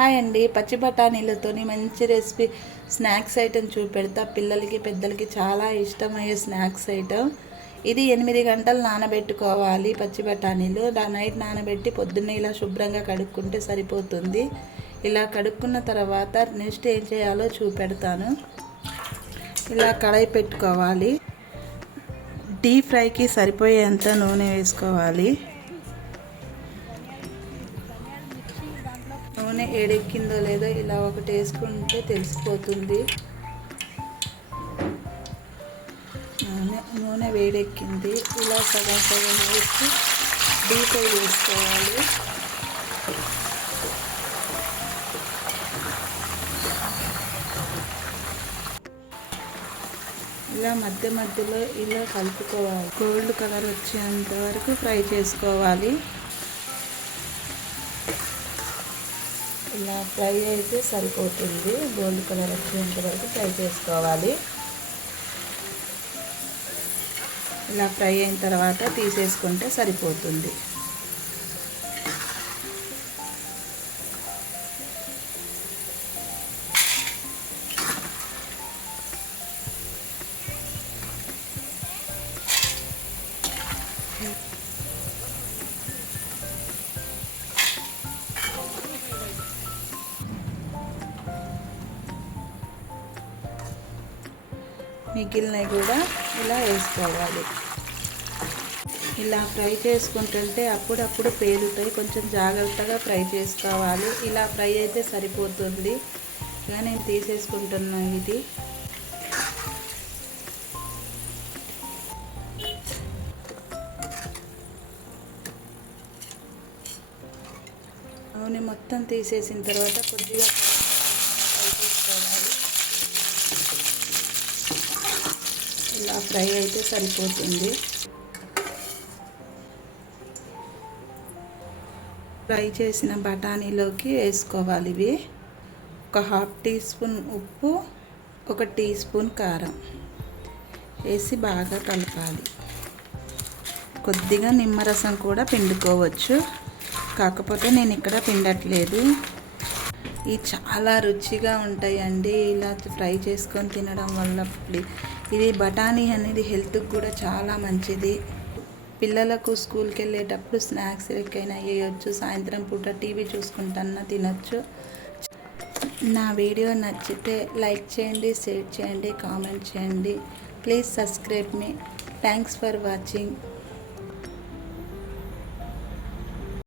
Hi అండి, పచ్చి బఠానీలతోని మంచి రెసిపీ స్నాక్స్ ఐటెం చూపెడతా. పిల్లలకి పెద్దలకి చాలా ఇష్టమయ్యే స్నాక్స్ ఐటెం ఇది. 8 గంటలు నానబెట్టుకోవాలి పచ్చి బఠానీలు. నైట్ నానబెట్టి పొద్దున్నే ఇలా శుభ్రంగా కడుక్కుంటే సరిపోతుంది. ఇలా కడుక్కున్న తర్వాత నెక్స్ట్ ఏం చేయాలో చూపెడతాను. ఇలా కడాయి పెట్టుకోవాలి. డీప్ ఫ్రైకి సరిపోయేంత నూనె వేసుకోవాలి. నూనె ఏడెక్కిందో లేదో ఇలా ఒకటి వేసుకుంటే తెలిసిపోతుంది. నూనె వేడెక్కింది. ఇలా సగం సగం వేసి డీప్ ఫ్రై చేసుకోవాలి. ఇలా మధ్య మధ్యలో ఇలా కలుపుకోవాలి. గోల్డ్ కలర్ వచ్చేంత వరకు ఫ్రై చేసుకోవాలి. ఇలా ఫ్రై అయితే సరిపోతుంది. గోల్డ్ కలర్ వచ్చేంత వరకు ఫ్రై చేసుకోవాలి. ఇలా ఫ్రై అయిన తర్వాత తీసేసుకుంటే సరిపోతుంది. మిగిలినవి కూడా ఇలా వేసుకోవాలి. ఇలా ఫ్రై చేసుకుంటుంటే అప్పుడప్పుడు పేలుతాయి, కొంచెం జాగ్రత్తగా ఫ్రై చేసుకోవాలి. ఇలా ఫ్రై అయితే సరిపోతుంది. ఇలా నేను తీసేసుకుంటున్నాను. ఇది నూనె మొత్తం తీసేసిన తర్వాత కొద్దిగా ఫ్రై చేసుకోవాలి. ఇలా ఫ్రై అయితే సరిపోతుంది. ఫ్రై చేసిన బఠానీలోకి వేసుకోవాలి. ఇవి ఒక 1/2 టీ స్పూన్ ఉప్పు, 1 టీ స్పూన్ కారం వేసి బాగా కలపాలి. కొద్దిగా నిమ్మరసం కూడా పిండుకోవచ్చు, కాకపోతే నేను ఇక్కడ పిండట్లేదు. ఇవి చాలా రుచిగా ఉంటాయండి. ఇలా ఫ్రై చేసుకొని తినడం వల్ల ఇది బఠానీ అనేది హెల్త్కి కూడా చాలా మంచిది. పిల్లలకు స్కూల్కి వెళ్ళేటప్పుడు స్నాక్స్ లెక్కైనా వేయచ్చు. సాయంత్రం పూట టీవీ చూసుకుంటన్నా తినచ్చు. నా వీడియో నచ్చితే లైక్ చేయండి, షేర్ చేయండి, కామెంట్ చేయండి. Please subscribe me. Thanks for watching.